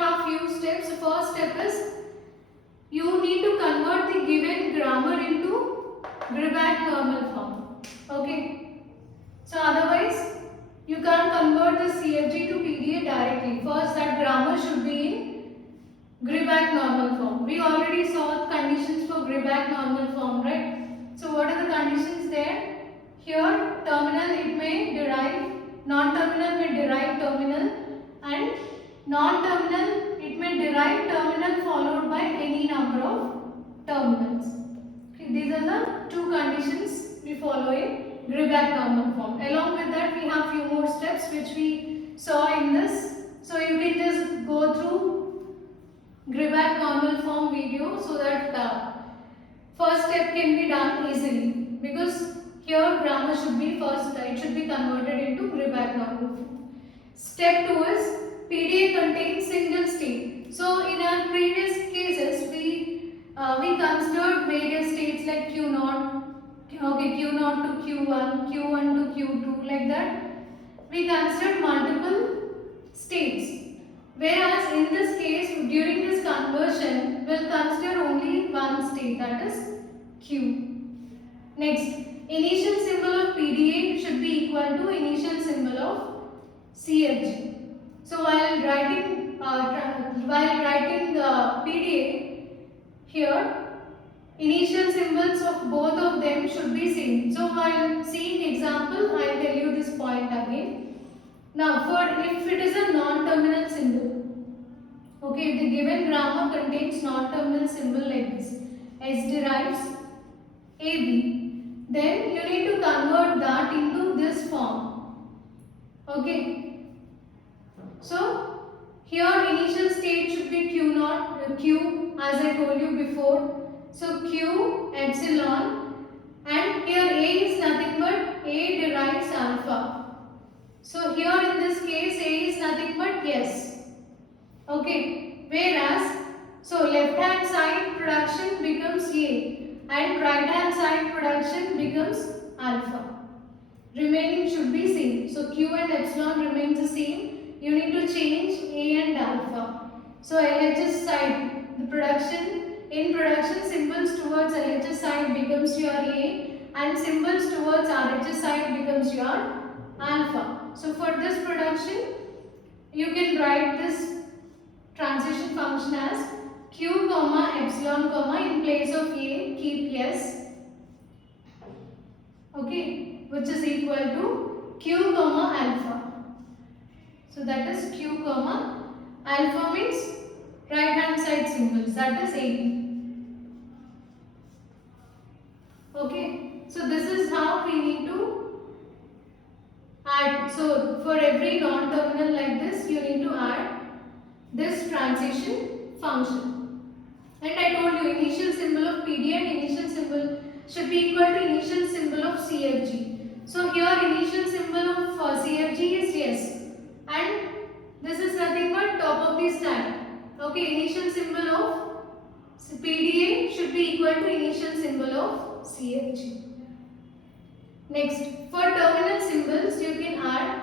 have few steps. The first step is you need to convert the given grammar into Greback normal form. Okay. So otherwise you can't convert the CFG to PDA directly. First that grammar should be in Greback normal form. We already saw conditions for Greback normal form, right? So what are the conditions there? Here terminal it may derive, non-terminal may derive terminal, and non-terminal it may derive terminal followed by any number of terminals. Okay, these are the two conditions we follow in Greback normal form. Along with that we have few more steps which we saw in this. So you can just go through Greback normal form video so that first step can be done easily, because here grammar should be first, it should be converted into Greback normal form. Step 2 is PDA contains single state. So in our previous cases we considered various states like Q0, okay, Q0 to Q1, Q1 to Q2, like that. We considered multiple states. Whereas in this case, during this conversion, we'll consider only one state, that is Q. Next, initial symbol of PDA should be equal to initial symbol of CFG. So while writing PDA here, initial symbols of both of them should be same. So while seeing example, I will tell you this point again. Now, for if it is a non-terminal symbol, okay, if the given grammar contains non-terminal symbol like this, S derives AB, then you need to convert that into this form. Okay. So here initial state should be Q as I told you before. So Q epsilon, and here A is nothing but A derives alpha. So here in this case A is nothing but S. Okay. Whereas, so left hand side production becomes A and right hand side production becomes alpha. Remaining should be same. So Q and epsilon remains the same. You need to change A and alpha. So LHS side, the production, in production symbols towards LHS side becomes your A and symbols towards RHS side becomes your alpha. So for this production, you can write this transition function as Q comma epsilon comma, in place of A keep S, okay, which is equal to Q comma alpha. So that is Q comma alpha means right hand side symbols, that is AB. Okay, so this is how we need to add. So for every non-terminal like this, you need to add this transition function. And I told you initial symbol of PD and initial symbol should be equal to initial symbol of CFG. So here initial symbol of CFG is yes, and this is nothing but top of the stack. Okay, initial symbol of PDA should be equal to initial symbol of CFG. Next, for terminal symbols you can add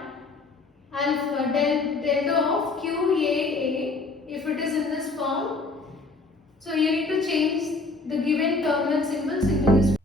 alpha delta of QAA if it is in this form. So you need to change the given terminal symbols into this form.